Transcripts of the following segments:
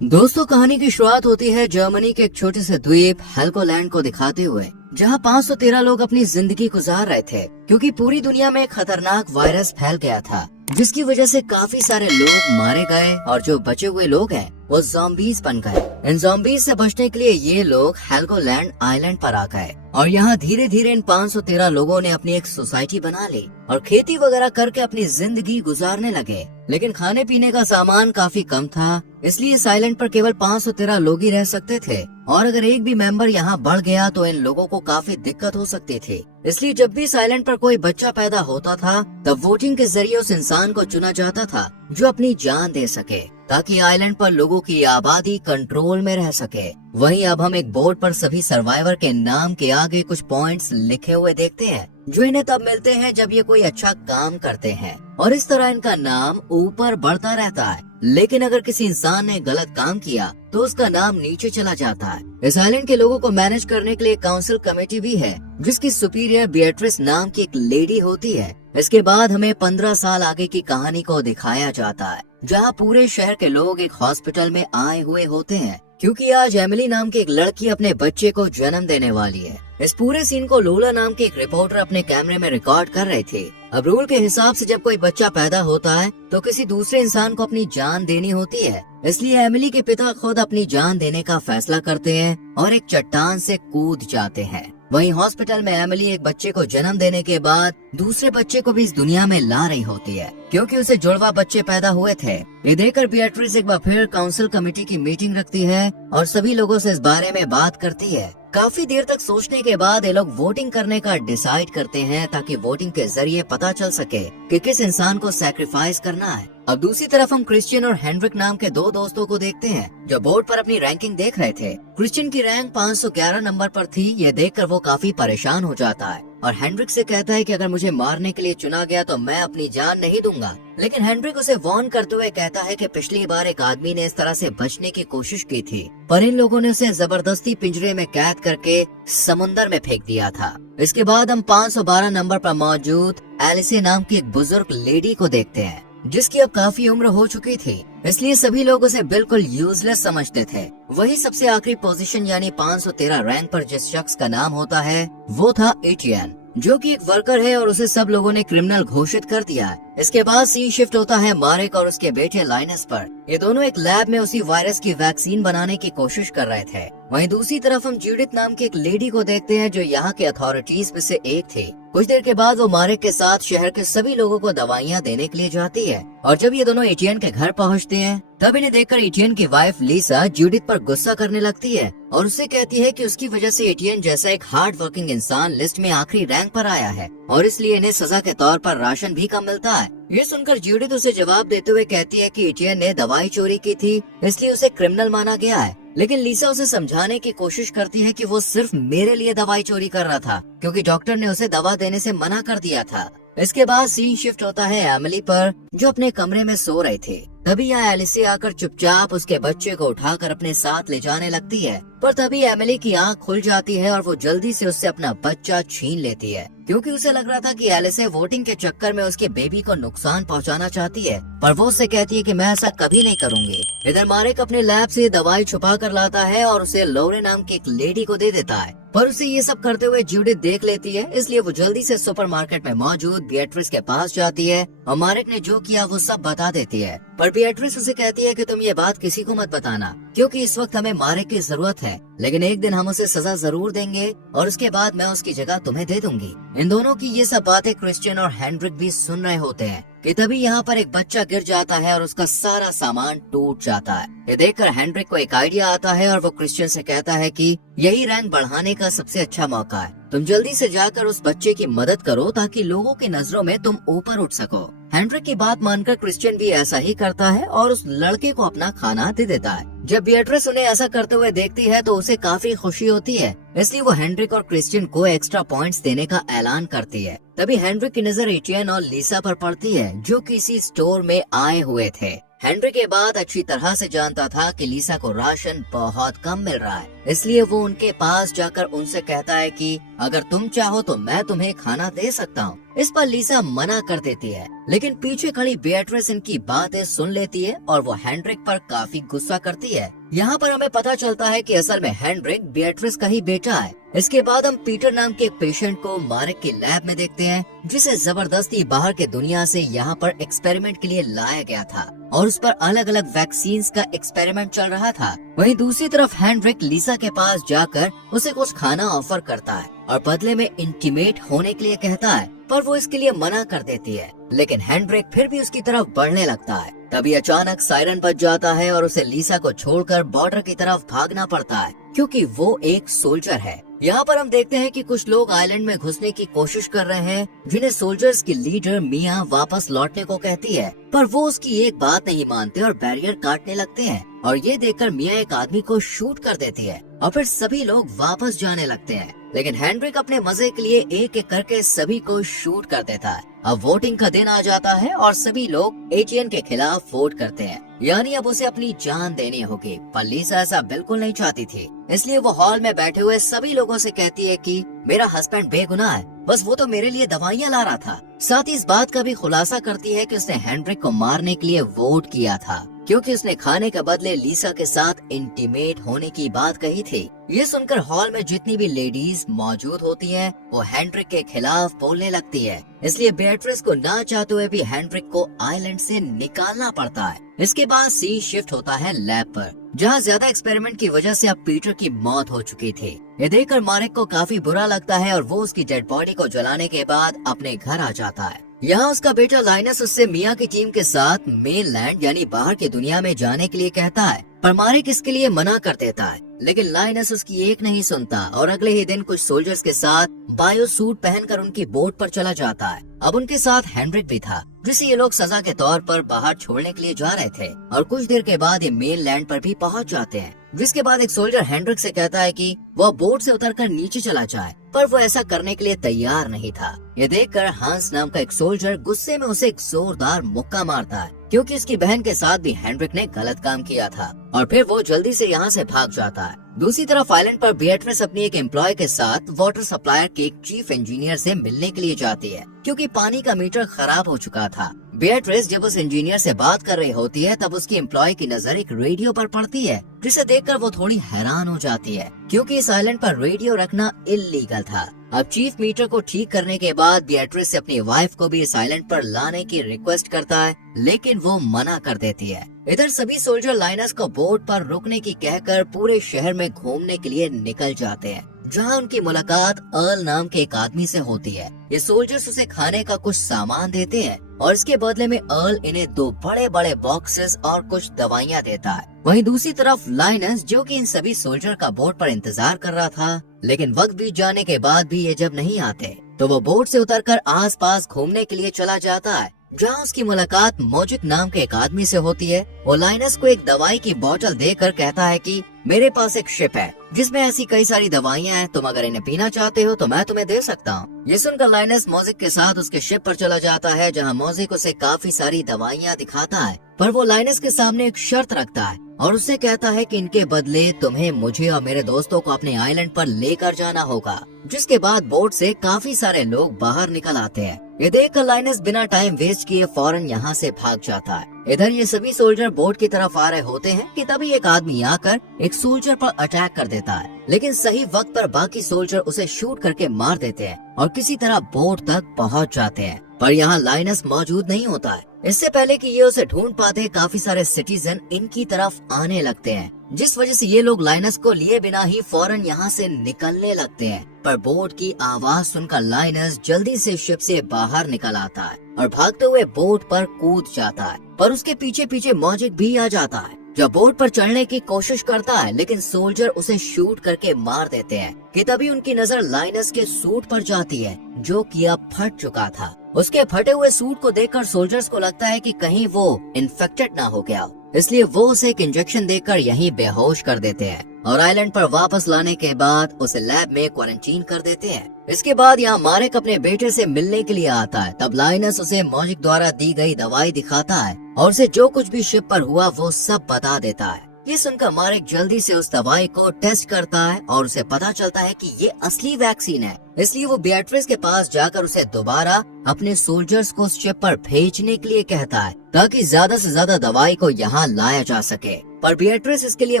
दोस्तों, कहानी की शुरुआत होती है जर्मनी के एक छोटे से द्वीप हेल्गोलैंड को दिखाते हुए, जहां 513 लोग अपनी जिंदगी गुजार रहे थे क्योंकि पूरी दुनिया में एक खतरनाक वायरस फैल गया था, जिसकी वजह से काफी सारे लोग मारे गए और जो बचे हुए लोग हैं वो ज़ॉम्बीज़ बन गए। इन ज़ॉम्बीज़ से बचने के लिए ये लोग हेल्गोलैंड आइलैंड पर आ गए और यहाँ धीरे धीरे इन 513 लोगों ने अपनी एक सोसाइटी बना ली और खेती वगैरह करके अपनी जिंदगी गुजारने लगे। लेकिन खाने पीने का सामान काफी कम था, इसलिए इस आइलैंड पर केवल 513 लोग ही रह सकते थे और अगर एक भी मेंबर यहाँ बढ़ गया तो इन लोगों को काफी दिक्कत हो सकती थी। इसलिए जब भी इस आइलैंड पर कोई बच्चा पैदा होता था तब वोटिंग के जरिए उस इंसान को चुना जाता था जो अपनी जान दे सके, ताकि आइलैंड पर लोगों की आबादी कंट्रोल में रह सके। वहीं अब हम एक बोर्ड पर सभी सर्वाइवर के नाम के आगे कुछ पॉइंट्स लिखे हुए देखते हैं, जो इन्हें तब मिलते हैं जब ये कोई अच्छा काम करते हैं और इस तरह इनका नाम ऊपर बढ़ता रहता है। लेकिन अगर किसी इंसान ने गलत काम किया तो उसका नाम नीचे चला जाता है। इस आइलैंड के लोगों को मैनेज करने के लिए काउंसिल कमेटी भी है, जिसकी सुपीरियर बिएट्रिस नाम की एक लेडी होती है। इसके बाद हमें 15 साल आगे की कहानी को दिखाया जाता है, जहाँ पूरे शहर के लोग एक हॉस्पिटल में आए हुए होते हैं क्योंकि आज एमिली नाम की एक लड़की अपने बच्चे को जन्म देने वाली है। इस पूरे सीन को लोला नाम के एक रिपोर्टर अपने कैमरे में रिकॉर्ड कर रहे थे। अब रूल के हिसाब से जब कोई बच्चा पैदा होता है तो किसी दूसरे इंसान को अपनी जान देनी होती है, इसलिए एमिली के पिता खुद अपनी जान देने का फैसला करते हैं और एक चट्टान से कूद जाते हैं। वहीं हॉस्पिटल में एमिली एक बच्चे को जन्म देने के बाद दूसरे बच्चे को भी इस दुनिया में ला रही होती है क्योंकि उसे जुड़वा बच्चे पैदा हुए थे। ये देखकर बिएट्रिस एक बार फिर काउंसिल कमेटी की मीटिंग रखती है और सभी लोगों से इस बारे में बात करती है। काफी देर तक सोचने के बाद ये लोग वोटिंग करने का डिसाइड करते हैं ताकि वोटिंग के जरिए पता चल सके कि किस इंसान को सैक्रिफाइस करना है। अब दूसरी तरफ हम क्रिश्चियन और हेनरिक नाम के दो दोस्तों को देखते हैं जो बोर्ड पर अपनी रैंकिंग देख रहे थे। क्रिश्चियन की रैंक 511 नंबर पर थी। ये देखकर वो काफी परेशान हो जाता है और हेनरिक से कहता है कि अगर मुझे मारने के लिए चुना गया तो मैं अपनी जान नहीं दूंगा। लेकिन हेनरिक उसे वार्न करते हुए कहता है कि पिछली बार एक आदमी ने इस तरह से बचने की कोशिश की थी, पर इन लोगों ने उसे जबरदस्ती पिंजरे में कैद करके समुंदर में फेंक दिया था। इसके बाद हम 512 नंबर पर मौजूद एलिसे नाम की एक बुजुर्ग लेडी को देखते हैं, जिसकी अब काफी उम्र हो चुकी थी, इसलिए सभी लोग उसे बिल्कुल यूजलेस समझते थे। वही सबसे आखिरी पोजीशन यानी 513 रैंक पर जिस शख्स का नाम होता है वो था एटियन, जो कि एक वर्कर है और उसे सब लोगों ने क्रिमिनल घोषित कर दिया है। इसके बाद सीन शिफ्ट होता है मारेक और उसके बेटे लाइनस पर। ये दोनों एक लैब में उसी वायरस की वैक्सीन बनाने की कोशिश कर रहे थे। वहीं दूसरी तरफ हम जूडिथ नाम की एक लेडी को देखते हैं जो यहाँ के अथॉरिटीज में से एक थी। कुछ देर के बाद वो मारेक के साथ शहर के सभी लोगों को दवाइयाँ देने के लिए जाती है और जब ये दोनों एटियन के घर पहुँचते हैं तब इन्हें देखकर एटियन की वाइफ लीसा जूडिथ पर गुस्सा करने लगती है और उससे कहती है कि उसकी वजह से एटियन जैसा एक हार्ड वर्किंग इंसान लिस्ट में आखिरी रैंक पर आया है और इसलिए इन्हें सजा के तौर पर राशन भी कम मिलता है। ये सुनकर जूडिथ उसे जवाब देते हुए कहती है कि एटियन ने दवाई चोरी की थी, इसलिए उसे क्रिमिनल माना गया है। लेकिन लीसा उसे समझाने की कोशिश करती है कि वो सिर्फ मेरे लिए दवाई चोरी कर रहा था क्योंकि डॉक्टर ने उसे दवा देने से मना कर दिया था। इसके बाद सीन शिफ्ट होता है एमिली पर, जो अपने कमरे में सो रही थी। तभी यहाँ एलिसे आकर चुपचाप उसके बच्चे को उठाकर अपने साथ ले जाने लगती है, पर तभी एमिली की आंख खुल जाती है और वो जल्दी से उससे अपना बच्चा छीन लेती है क्योंकि उसे लग रहा था कि एलिसे वोटिंग के चक्कर में उसके बेबी को नुकसान पहुंचाना चाहती है, पर वो उससे कहती है कि मैं ऐसा कभी नहीं करूंगी। इधर मारेक अपने लैब से दवाई छुपा कर लाता है और उसे लोरे नाम की एक लेडी को दे देता है, पर उसे ये सब करते हुए जूडिथ देख लेती है, इसलिए वो जल्दी से सुपरमार्केट में मौजूद बिएट्रिस के पास जाती है और मारेक ने जो किया वो सब बता देती है। पर बिएट्रिस उसे कहती है कि तुम ये बात किसी को मत बताना क्योंकि इस वक्त हमें मारेक की जरूरत है, लेकिन एक दिन हम उसे सजा जरूर देंगे और उसके बाद मैं उसकी जगह तुम्हें दे दूंगी। इन दोनों की ये सब बातें क्रिश्चियन और हेनरिक भी सुन रहे होते हैं कि तभी यहाँ पर एक बच्चा गिर जाता है और उसका सारा सामान टूट जाता है। ये देखकर हेनरिक को एक आइडिया आता है और वो क्रिश्चियन से कहता है कि यही रैंक बढ़ाने का सबसे अच्छा मौका है, तुम जल्दी से जाकर उस बच्चे की मदद करो ताकि लोगों की नजरों में तुम ऊपर उठ सको। हेनरिक की बात मानकर क्रिश्चियन भी ऐसा ही करता है और उस लड़के को अपना खाना दे देता है। जब बिएट्रिस उन्हें ऐसा करते हुए देखती है तो उसे काफी खुशी होती है, इसलिए वो हेनरिक और क्रिश्चियन को एक्स्ट्रा पॉइंट्स देने का ऐलान करती है। तभी हेनरिक की नजर एटियन और लीसा पर पड़ती है जो किसी स्टोर में आए हुए थे। हेनरिक के बाद अच्छी तरह से जानता था कि लीसा को राशन बहुत कम मिल रहा है, इसलिए वो उनके पास जाकर उनसे कहता है कि अगर तुम चाहो तो मैं तुम्हें खाना दे सकता हूँ। इस पर लीसा मना कर देती है, लेकिन पीछे खड़ी बेatrice इनकी बातें सुन लेती है और वो हेनरिक पर काफी गुस्सा करती है। यहाँ पर हमें पता चलता है कि असल में हेनरिक बेatrice का ही बेटा है। इसके बाद हम पीटर नाम के एक पेशेंट को मारेक की लैब में देखते हैं, जिसे जबरदस्ती बाहर के दुनिया से यहाँ पर एक्सपेरिमेंट के लिए लाया गया था और उस पर अलग अलग वैक्सीन्स का एक्सपेरिमेंट चल रहा था। वहीं दूसरी तरफ हेनरिक लीसा के पास जाकर उसे कुछ खाना ऑफर करता है और बदले में इंटीमेट होने के लिए कहता है, पर वो इसके लिए मना कर देती है। लेकिन हेनरिक फिर भी उसकी तरफ बढ़ने लगता है। तभी अचानक सायरन बज जाता है और उसे लीसा को छोड़कर बॉर्डर की तरफ भागना पड़ता है, क्योंकि वो एक सोल्जर है। यहाँ पर हम देखते हैं कि कुछ लोग आइलैंड में घुसने की कोशिश कर रहे हैं, जिन्हें सोल्जर्स की लीडर मिया वापस लौटने को कहती है, पर वो उसकी एक बात नहीं मानते और बैरियर काटने लगते हैं। और ये देखकर मिया एक आदमी को शूट कर देती है और फिर सभी लोग वापस जाने लगते हैं। लेकिन हेनरिक अपने मजे के लिए एक एक करके सभी को शूट कर देता है। अब वोटिंग का दिन आ जाता है और सभी लोग एजियन के खिलाफ वोट करते हैं, यानी अब उसे अपनी जान देनी होगी। पर लीसा ऐसा बिल्कुल नहीं चाहती थी, इसलिए वो हॉल में बैठे हुए सभी लोगों से कहती है कि मेरा हस्बैंड बेगुनाह है, बस वो तो मेरे लिए दवाइयाँ ला रहा था। साथ ही इस बात का भी खुलासा करती है कि उसने हेनरिक को मारने के लिए वोट किया था, क्योंकि उसने खाने के बदले लीसा के साथ इंटीमेट होने की बात कही थी। ये सुनकर हॉल में जितनी भी लेडीज मौजूद होती हैं, वो हेनरिक के खिलाफ बोलने लगती है। इसलिए बेatrice को ना चाहते हुए भी हेनरिक को आइलैंड से निकालना पड़ता है। इसके बाद सीन शिफ्ट होता है लैब पर, जहाँ ज्यादा एक्सपेरिमेंट की वजह से अब पीटर की मौत हो चुकी थी। ये देखकर मारेक को काफी बुरा लगता है और वो उसकी डेड बॉडी को जलाने के बाद अपने घर आ जाता है। यहाँ उसका बेटा लाइनस उससे मिया की टीम के साथ मेनलैंड यानी बाहर की दुनिया में जाने के लिए कहता है, पर मारेक इसके लिए मना कर देता है। लेकिन लाइनस उसकी एक नहीं सुनता और अगले ही दिन कुछ सोल्जर्स के साथ बायो सूट पहनकर उनकी बोट पर चला जाता है। अब उनके साथ हेनरिक भी था, जिसे ये लोग सजा के तौर पर बाहर छोड़ने के लिए जा रहे थे। और कुछ देर के बाद ये मेनलैंड पर भी पहुंच जाते हैं, जिसके बाद एक सोल्जर हेनरिक से कहता है कि वह बोट से उतरकर नीचे चला जाए, पर वो ऐसा करने के लिए तैयार नहीं था। ये देखकर हांस नाम का एक सोल्जर गुस्से में उसे एक जोरदार मुक्का मारता है, क्योंकि उसकी बहन के साथ भी हेनरिक ने गलत काम किया था, और फिर वो जल्दी से यहाँ से भाग जाता है। दूसरी तरफ आइलैंड पर बेatrice अपनी एक एम्प्लॉय के साथ वाटर सप्लायर के एक चीफ इंजीनियर से मिलने के लिए जाती है, क्योंकि पानी का मीटर खराब हो चुका था। बेatrice जब उस इंजीनियर से बात कर रही होती है, तब उसकी एम्प्लॉय की नजर एक रेडियो पर पड़ती है, जिसे देखकर वो थोड़ी हैरान हो जाती है, क्योंकि इस आइलैंड पर रेडियो रखना इल्लीगल था। अब चीफ मीटर को ठीक करने के बाद बेatrice से अपनी वाइफ को भी इस आइलैंड पर लाने की रिक्वेस्ट करता है, लेकिन वो मना कर देती है। इधर सभी सोल्जर लाइनस को बोट पर रुकने की कहकर पूरे शहर में घूमने के लिए निकल जाते हैं, जहां उनकी मुलाकात अर्ल नाम के एक आदमी से होती है। ये सोल्जर्स उसे खाने का कुछ सामान देते हैं और इसके बदले में अर्ल इन्हें 2 बड़े बड़े बॉक्सेस और कुछ दवाइयाँ देता है। वहीं दूसरी तरफ लाइनस, जो कि इन सभी सोल्जर का बोट पर इंतजार कर रहा था, लेकिन वक्त बीत जाने के बाद भी ये जब नहीं आते, तो वो बोट से उतरकर आसपास घूमने के लिए चला जाता है, जहाँ उसकी मुलाकात मोजिक नाम के एक आदमी से होती है। वो लाइनस को एक दवाई की बोतल देकर कहता है कि मेरे पास एक शिप है जिसमें ऐसी कई सारी दवाइयाँ हैं, तुम अगर इन्हें पीना चाहते हो तो मैं तुम्हें दे सकता हूँ। ये सुनकर लाइनस मोजिक के साथ उसके शिप पर चला जाता है, जहाँ मोजिक उसे काफी सारी दवाइयाँ दिखाता है, पर वो लाइनस के सामने एक शर्त रखता है और उससे कहता है कि इनके बदले तुम्हें मुझे और मेरे दोस्तों को अपने आइलैंड पर लेकर जाना होगा। जिसके बाद बोट से काफी सारे लोग बाहर निकल आते हैं। ये देखकर लाइनस बिना टाइम वेस्ट किए फौरन यहाँ से भाग जाता है। इधर ये सभी सोल्जर बोट की तरफ आ रहे होते हैं कि तभी एक आदमी आकर एक सोल्जर पर अटैक कर देता है, लेकिन सही वक्त पर बाकी सोल्जर उसे शूट करके मार देते हैं और किसी तरह बोट तक पहुँच जाते हैं। पर यहाँ लाइनस मौजूद नहीं होता है। इससे पहले कि ये उसे ढूंढ पाते, काफी सारे सिटीजन इनकी तरफ आने लगते हैं, जिस वजह से ये लोग लाइनस को लिए बिना ही फौरन यहाँ से निकलने लगते हैं। पर बोट की आवाज सुनकर लाइनस जल्दी से शिप से बाहर निकल आता है और भागते हुए बोट पर कूद जाता है, पर उसके पीछे पीछे मोजिक भी आ जाता है, जो बोट पर चढ़ने की कोशिश करता है, लेकिन सोल्जर उसे शूट करके मार देते हैं कि तभी उनकी नजर लाइनस के सूट पर जाती है, जो कि अब फट चुका था। उसके फटे हुए सूट को देखकर सोल्जर्स को लगता है कि कहीं वो इन्फेक्टेड ना हो गया, इसलिए वो उसे एक इंजेक्शन देकर यहीं बेहोश कर देते हैं और आइलैंड पर वापस लाने के बाद उसे लैब में क्वारंटीन कर देते हैं। इसके बाद यहाँ मारेक अपने बेटे से मिलने के लिए आता है। तब लाइनस उसे मोजिक द्वारा दी गई दवाई दिखाता है और उसे जो कुछ भी शिप पर हुआ वो सब बता देता है। ये सुनकर मारेक जल्दी से उस दवाई को टेस्ट करता है और उसे पता चलता है कि ये असली वैक्सीन है। इसलिए वो बियाट्रिस के पास जाकर उसे दोबारा अपने सोल्जर्स को उस शिप पर भेजने के लिए कहता है ताकि ज्यादा से ज्यादा दवाई को यहाँ लाया जा सके। पर बियाट्रिस इसके लिए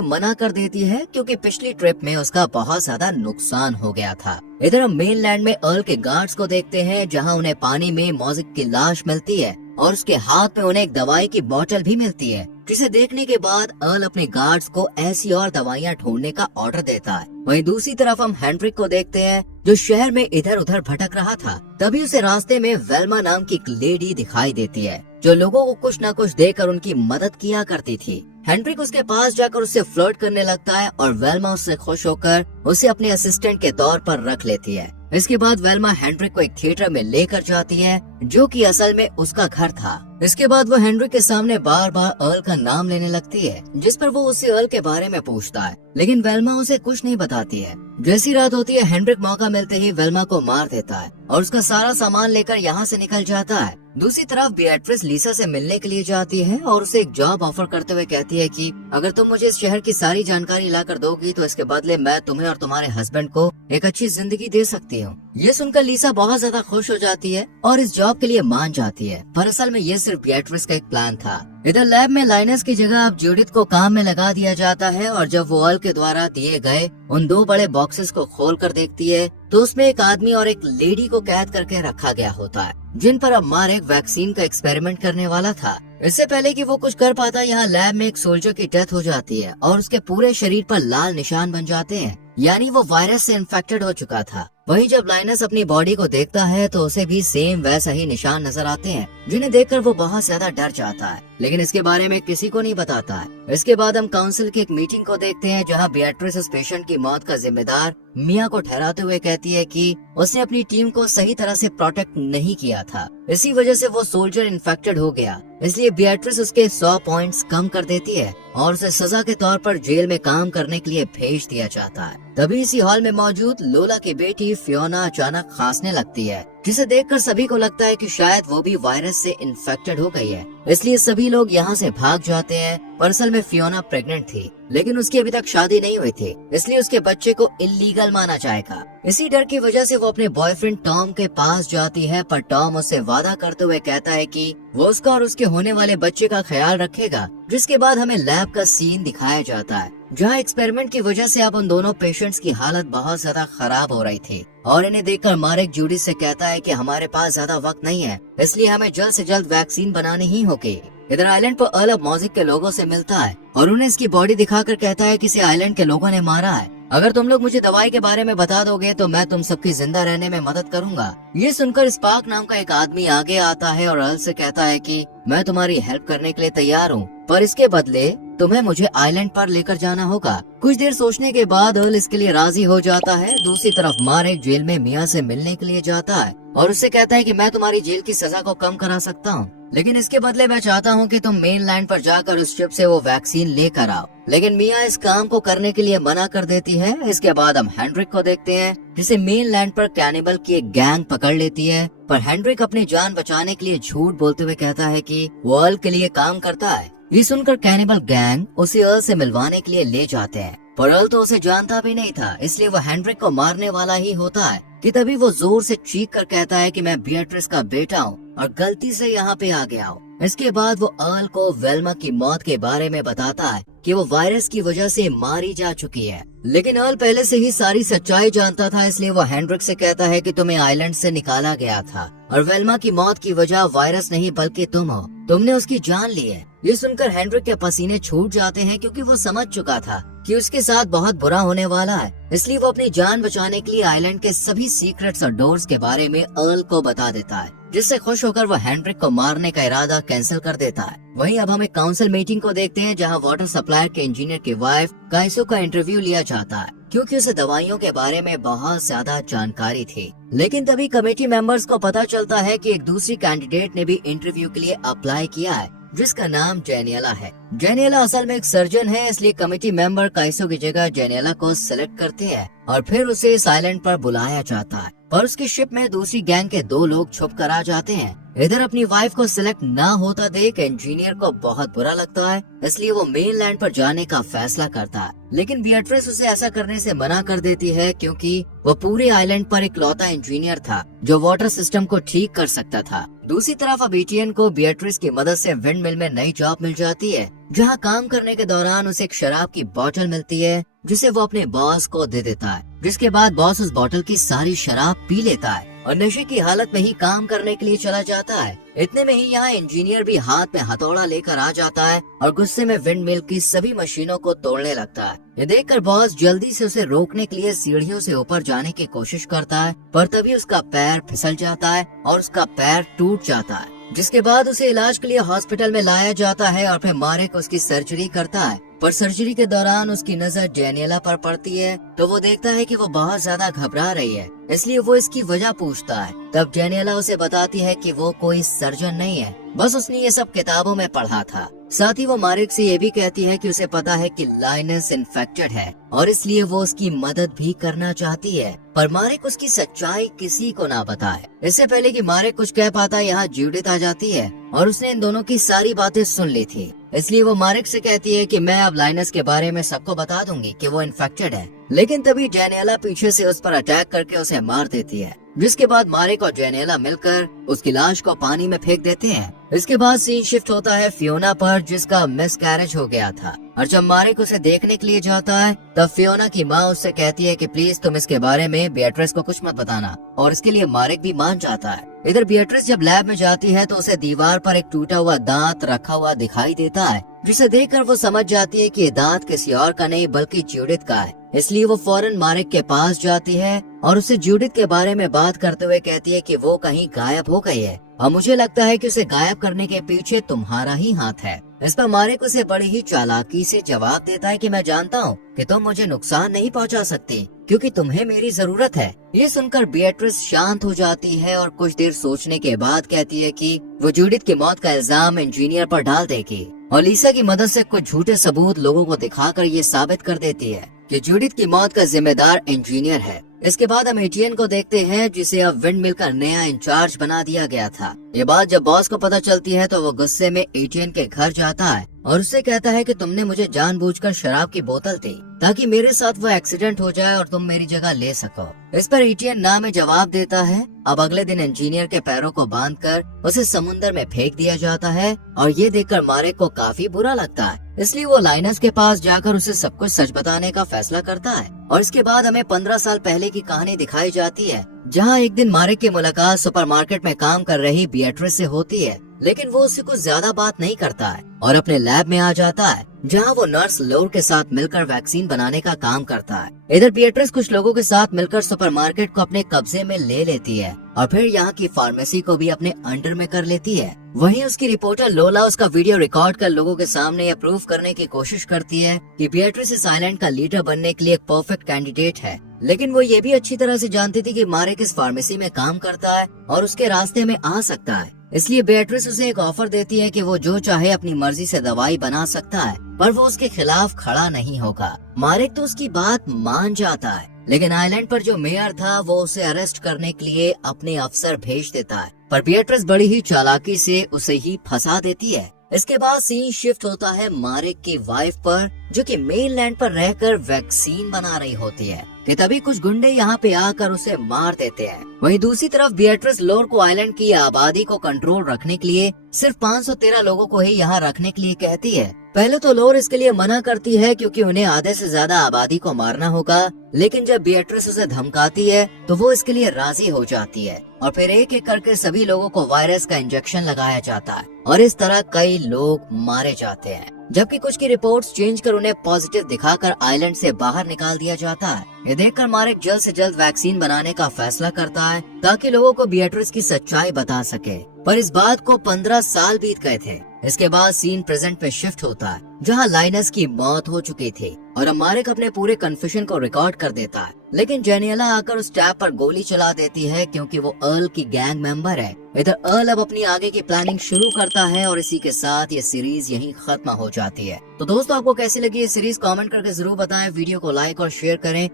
मना कर देती है क्योंकि पिछली ट्रिप में उसका बहुत ज्यादा नुकसान हो गया था। इधर हम मेनलैंड में अर्ल के गार्ड्स को देखते हैं जहाँ उन्हें पानी में मॉजिक की लाश मिलती है और उसके हाथ में उन्हें एक दवाई की बोतल भी मिलती है, जिसे देखने के बाद अर्ल अपने गार्ड्स को ऐसी और दवाइयाँ ढूंढने का ऑर्डर देता है। वहीं दूसरी तरफ हम हेनरिक को देखते हैं जो शहर में इधर उधर भटक रहा था। तभी उसे रास्ते में वेल्मा नाम की एक लेडी दिखाई देती है जो लोगों को कुछ न कुछ देकर उनकी मदद किया करती थी। हेनरिक उसके पास जाकर उससे फ्लर्ट करने लगता है और वेल्मा उससे खुश होकर उसे अपने असिस्टेंट के तौर पर रख लेती है। इसके बाद वेल्मा हेनरिक को एक थिएटर में लेकर जाती है जो कि असल में उसका घर था। इसके बाद वो हेनरिक के सामने बार बार अर्ल का नाम लेने लगती है, जिस पर वो उससे अर्ल के बारे में पूछता है, लेकिन वेल्मा उसे कुछ नहीं बताती है। जैसी रात होती है हेनरिक मौका मिलते ही वेल्मा को मार देता है और उसका सारा सामान लेकर यहाँ से निकल जाता है। दूसरी तरफ बियाट्रिस लीसा से मिलने के लिए जाती है और उसे एक जॉब ऑफर करते हुए कहती है कि अगर तुम मुझे इस शहर की सारी जानकारी लाकर दोगी तो इसके बदले मैं तुम्हें और तुम्हारे हस्बैंड को एक अच्छी जिंदगी दे सकती हूँ। ये सुनकर लीसा बहुत ज्यादा खुश हो जाती है और इस जॉब के लिए मान जाती है, पर असल में ये सिर्फ बियाट्रिस का एक प्लान था। इधर लैब में लाइनस की जगह अब जूडिथ को काम में लगा दिया जाता है और जब वो अर्ल के द्वारा दिए गए उन 2 बड़े बॉक्सेस को खोल कर देखती है तो उसमें एक आदमी और एक लेडी को कैद करके रखा गया होता है, जिन पर अब मारेक वैक्सीन का एक्सपेरिमेंट करने वाला था। इससे पहले कि वो कुछ कर पाता यहाँ लैब में एक सोल्जर की डेथ हो जाती है और उसके पूरे शरीर पर लाल निशान बन जाते हैं, यानी वो वायरस से इन्फेक्टेड हो चुका था। वहीं जब लाइनस अपनी बॉडी को देखता है तो उसे भी सेम वैसा ही निशान नजर आते हैं, जिन्हें देखकर वो बहुत ज्यादा डर जाता है, लेकिन इसके बारे में किसी को नहीं बताता है। इसके बाद हम काउंसिल की एक मीटिंग को देखते हैं जहां बियाट्रिस उस पेशेंट की मौत का जिम्मेदार मिया को ठहराते हुए कहती है कि उसने अपनी टीम को सही तरह से प्रोटेक्ट नहीं किया था, इसी वजह से वो सोल्जर इन्फेक्टेड हो गया। इसलिए बियाट्रिस उसके 100 पॉइंट्स कम कर देती है और उसे सजा के तौर पर जेल में काम करने के लिए भेज दिया जाता है। तभी इसी हॉल में मौजूद लोला की बेटी फियोना अचानक खांसने लगती है, जिसे देखकर सभी को लगता है कि शायद वो भी वायरस से इन्फेक्टेड हो गई है। इसलिए सभी लोग यहाँ से भाग जाते हैं, पर असल में फियोना प्रेग्नेंट थी, लेकिन उसकी अभी तक शादी नहीं हुई थी, इसलिए उसके बच्चे को इल्लीगल माना जाएगा। इसी डर की वजह से वो अपने बॉयफ्रेंड टॉम के पास जाती है, पर टॉम उससे वादा करते हुए कहता है कि वो उसका और उसके होने वाले बच्चे का ख्याल रखेगा। जिसके बाद हमें लैब का सीन दिखाया जाता है जहाँ एक्सपेरिमेंट की वजह से अब उन दोनों पेशेंट्स की हालत बहुत ज्यादा खराब हो रही थी और इन्हें देखकर मारेक जूडिथ से कहता है कि हमारे पास ज्यादा वक्त नहीं है, इसलिए हमें जल्द से जल्द वैक्सीन बनानी ही होगी। इधर आइलैंड पर अर्ल अब मॉजिक के लोगों से मिलता है और उन्हें इसकी बॉडी दिखाकर कहता है कि इसे आइलैंड के लोगों ने मारा है। अगर तुम लोग मुझे दवाई के बारे में बता दोगे तो मैं तुम सबकी जिंदा रहने में मदद करूंगा। ये सुनकर स्पार्क नाम का एक आदमी आगे आता है और अर्ल से कहता है कि मैं तुम्हारी हेल्प करने के लिए तैयार हूँ, पर इसके बदले तुम्हें मुझे आइलैंड पर लेकर जाना होगा। कुछ देर सोचने के बाद अर्ल इसके लिए राजी हो जाता है। दूसरी तरफ मारेक जेल में मिया से मिलने के लिए जाता है और उससे कहता है कि मैं तुम्हारी जेल की सजा को कम करा सकता हूँ, लेकिन इसके बदले मैं चाहता हूँ कि तुम मेनलैंड पर जाकर उस शिप से वो वैक्सीन लेकर आओ। लेकिन मिया इस काम को करने के लिए मना कर देती है। इसके बाद हम हेनरिक को देखते हैं जिसे मेनलैंड पर कैनिबल की एक गैंग पकड़ लेती है, पर हेनरिक अपनी जान बचाने के लिए झूठ बोलते हुए कहता है कि वो अर्ल के लिए काम करता है। ये सुनकर कैनिबल गैंग उसे अर्ल से मिलवाने के लिए ले जाते हैं, पर अर्ल तो उसे जानता भी नहीं था, इसलिए वो हेनरिक को मारने वाला ही होता है कि तभी वो जोर से चीख कर कहता है कि मैं बियाट्रिस का बेटा हूँ और गलती से यहाँ पे आ गया हूँ। इसके बाद वो अर्ल को वेल्मा की मौत के बारे में बताता है कि वो वायरस की वजह से मारी जा चुकी है, लेकिन अर्ल पहले से ही सारी सच्चाई जानता था, इसलिए वो हेनरिक से कहता है कि तुम्हें आइलैंड से निकाला गया था और वेल्मा की मौत की वजह वायरस नहीं बल्कि तुम हो, तुमने उसकी जान ली है। ये सुनकर हेनरिक के पसीने छूट जाते हैं क्योंकि वो समझ चुका था कि उसके साथ बहुत बुरा होने वाला है, इसलिए वो अपनी जान बचाने के लिए आइलैंड के सभी सीक्रेट्स और डोर्स के बारे में अर्ल को बता देता है, जिससे खुश होकर वो हेनरिक को मारने का इरादा कैंसिल कर देता है। वहीं अब हम एक काउंसिल मीटिंग को देखते हैं जहां वाटर सप्लायर के इंजीनियर की वाइफ काइसो का इंटरव्यू लिया जाता है क्योंकि उसे दवाइयों के बारे में बहुत ज्यादा जानकारी थी। लेकिन तभी कमेटी मेंबर्स को पता चलता है कि एक दूसरी कैंडिडेट ने भी इंटरव्यू के लिए अप्लाई किया है जिसका नाम डेनियला है। जेनियला असल में एक सर्जन है, इसलिए कमेटी मेंबर काइसो की जगह जेनियला को सिलेक्ट करते हैं और फिर उसे इस आइलैंड पर बुलाया जाता है। पर उसकी शिप में दूसरी गैंग के 2 लोग छुप कर आ जाते हैं। इधर अपनी वाइफ को सिलेक्ट ना होता देख इंजीनियर को बहुत बुरा लगता है, इसलिए वो मेनलैंड पर जाने का फैसला करता है। लेकिन बियट्रिस उसे ऐसा करने से मना कर देती है क्योंकि वो पूरे आइलैंड पर इकलौता इंजीनियर था जो वाटर सिस्टम को ठीक कर सकता था। दूसरी तरफ अब एटियन को बियट्रिस की मदद से विंड मिल में नई जॉब मिल जाती है, जहाँ काम करने के दौरान उसे एक शराब की बोतल मिलती है जिसे वो अपने बॉस को दे देता है, जिसके बाद बॉस उस बोतल की सारी शराब पी लेता है और नशे की हालत में ही काम करने के लिए चला जाता है। इतने में ही यहाँ इंजीनियर भी हाथ में हथौड़ा लेकर आ जाता है और गुस्से में विंड मिल की सभी मशीनों को तोड़ने लगता है। ये देखकर बॉस जल्दी से उसे रोकने के लिए सीढ़ियों से ऊपर जाने की कोशिश करता है, पर तभी उसका पैर फिसल जाता है और उसका पैर टूट जाता है, जिसके बाद उसे इलाज के लिए हॉस्पिटल में लाया जाता है और फिर मारेक उसकी सर्जरी करता है। पर सर्जरी के दौरान उसकी नजर जेनियला पर पड़ती है तो वो देखता है कि वो बहुत ज्यादा घबरा रही है, इसलिए वो इसकी वजह पूछता है। तब जेनियला उसे बताती है कि वो कोई सर्जन नहीं है, बस उसने ये सब किताबों में पढ़ा था। साथ ही वो मारेक से ये भी कहती है कि उसे पता है कि लाइनस इन्फेक्टेड है और इसलिए वो उसकी मदद भी करना चाहती है, पर मारेक उसकी सच्चाई किसी को ना बताए। इससे पहले कि मारेक कुछ कह पाता, यहाँ जूडिथ आ जाती है और उसने इन दोनों की सारी बातें सुन ली थी, इसलिए वो मारेक से कहती है कि मैं अब लाइनस के बारे में सबको बता दूंगी कि वो इन्फेक्टेड है। लेकिन तभी जेनियला पीछे से उस पर अटैक करके उसे मार देती है, जिसके बाद मारेक और जेनियला मिलकर उसकी लाश को पानी में फेंक देते हैं। इसके बाद सीन शिफ्ट होता है फियोना पर, जिसका मिसकैरेज हो गया था, और जब मारेक उसे देखने के लिए जाता है तब फियोना की माँ उससे कहती है कि प्लीज तुम इसके बारे में बियट्रिस को कुछ मत बताना, और इसके लिए मारेक भी मान जाता है। इधर बियट्रिस जब लैब में जाती है तो उसे दीवार पर एक टूटा हुआ दांत रखा हुआ दिखाई देता है, जिसे देखकर वो समझ जाती है कि ये दांत किसी और का नहीं बल्कि जूडिथ का है। इसलिए वो फौरन मारेक के पास जाती है और उसे जूडिथ के बारे में बात करते हुए कहती है कि वो कहीं गायब हो गई है और मुझे लगता है कि उसे गायब करने के पीछे तुम्हारा ही हाथ है। इस पर मारेक उसे बड़ी ही चालाकी से जवाब देता है कि मैं जानता हूँ कि तुम मुझे नुकसान नहीं पहुँचा सकती क्योंकि तुम्हें मेरी जरूरत है। ये सुनकर बियट्रिस शांत हो जाती है और कुछ देर सोचने के बाद कहती है कि वो जूडिथ की मौत का इल्जाम इंजीनियर पर डाल देगी और लीसा की मदद से कुछ झूठे सबूत लोगों को दिखाकर ये साबित कर देती है कि जूडिथ की मौत का जिम्मेदार इंजीनियर है। इसके बाद हम एटियन को देखते हैं, जिसे अब विंड मिल का नया इंचार्ज बना दिया गया था। ये बात जब बॉस को पता चलती है तो वो गुस्से में एटियन के घर जाता है और उससे कहता है कि तुमने मुझे जानबूझकर शराब की बोतल दी ताकि मेरे साथ वो एक्सीडेंट हो जाए और तुम मेरी जगह ले सको। इस पर एटियन ना में जवाब देता है। अब अगले दिन इंजीनियर के पैरों को बांधकर उसे समुद्र में फेंक दिया जाता है और ये देखकर मारेक को काफी बुरा लगता है, इसलिए वो लाइनस के पास जाकर उसे सब कुछ सच बताने का फैसला करता है। और इसके बाद हमें 15 साल पहले की कहानी दिखाई जाती है, जहाँ एक दिन मारेक की मुलाकात सुपरमार्केट में काम कर रही बियट्रिस से होती है, लेकिन वो उससे कुछ ज्यादा बात नहीं करता है और अपने लैब में आ जाता है, जहाँ वो नर्स लोर के साथ मिलकर वैक्सीन बनाने का काम करता है। इधर बियट्रिस कुछ लोगों के साथ मिलकर सुपरमार्केट को अपने कब्जे में ले लेती है और फिर यहाँ की फार्मेसी को भी अपने अंडर में कर लेती है। वहीं उसकी रिपोर्टर लोला उसका वीडियो रिकॉर्ड कर लोगों के सामने यह प्रूफ करने की कोशिश करती है कि बियट्रिस इस आइलैंड का लीडर बनने के लिए एक परफेक्ट कैंडिडेट है। लेकिन वो ये भी अच्छी तरह से जानती थी कि मारेक इस फार्मेसी में काम करता है और उसके रास्ते में आ सकता है, इसलिए बियट्रिस उसे एक ऑफर देती है कि वो जो चाहे अपनी मर्जी से दवाई बना सकता है, पर वो उसके खिलाफ खड़ा नहीं होगा। मारेक तो उसकी बात मान जाता है, लेकिन आइलैंड पर जो मेयर था वो उसे अरेस्ट करने के लिए अपने अफसर भेज देता है, पर बियट्रिस बड़ी ही चालाकी से उसे ही फंसा देती है। इसके बाद सीन शिफ्ट होता है मारेक की वाइफ पर, जो कि मेनलैंड पर रहकर वैक्सीन बना रही होती है कि तभी कुछ गुंडे यहाँ पे आकर उसे मार देते हैं। वहीं दूसरी तरफ बियट्रिस लोर को आइलैंड की आबादी को कंट्रोल रखने के लिए सिर्फ 513 लोगों को ही यहाँ रखने के लिए कहती है। पहले तो लोर इसके लिए मना करती है क्योंकि उन्हें आधे से ज्यादा आबादी को मारना होगा, लेकिन जब बियट्रिस उसे धमकाती है तो वो इसके लिए राजी हो जाती है और फिर एक एक करके सभी लोगों को वायरस का इंजेक्शन लगाया जाता है और इस तरह कई लोग मारे जाते हैं, जबकि कुछ की रिपोर्ट्स चेंज कर उन्हें पॉजिटिव दिखाकर आइलैंड से बाहर निकाल दिया जाता है। ये देखकर मारेक जल्द से जल्द वैक्सीन बनाने का फैसला करता है ताकि लोगों को बियट्रिस की सच्चाई बता सके, पर इस बात को 15 साल बीत गए थे। इसके बाद सीन प्रेजेंट में शिफ्ट होता है जहाँ लाइनस की मौत हो चुकी थी और अब मारिक अपने पूरे कन्फ्यूजन को रिकॉर्ड कर देता है, लेकिन जेनियला आकर उस टैब पर गोली चला देती है क्योंकि वो अर्ल की गैंग मेंबर है। इधर अर्ल अब अपनी आगे की प्लानिंग शुरू करता है और इसी के साथ ये सीरीज यहीं खत्म हो जाती है। तो दोस्तों आपको कैसी लगी ये सीरीज कमेंट करके जरूर बताएं, वीडियो को लाइक और शेयर करें।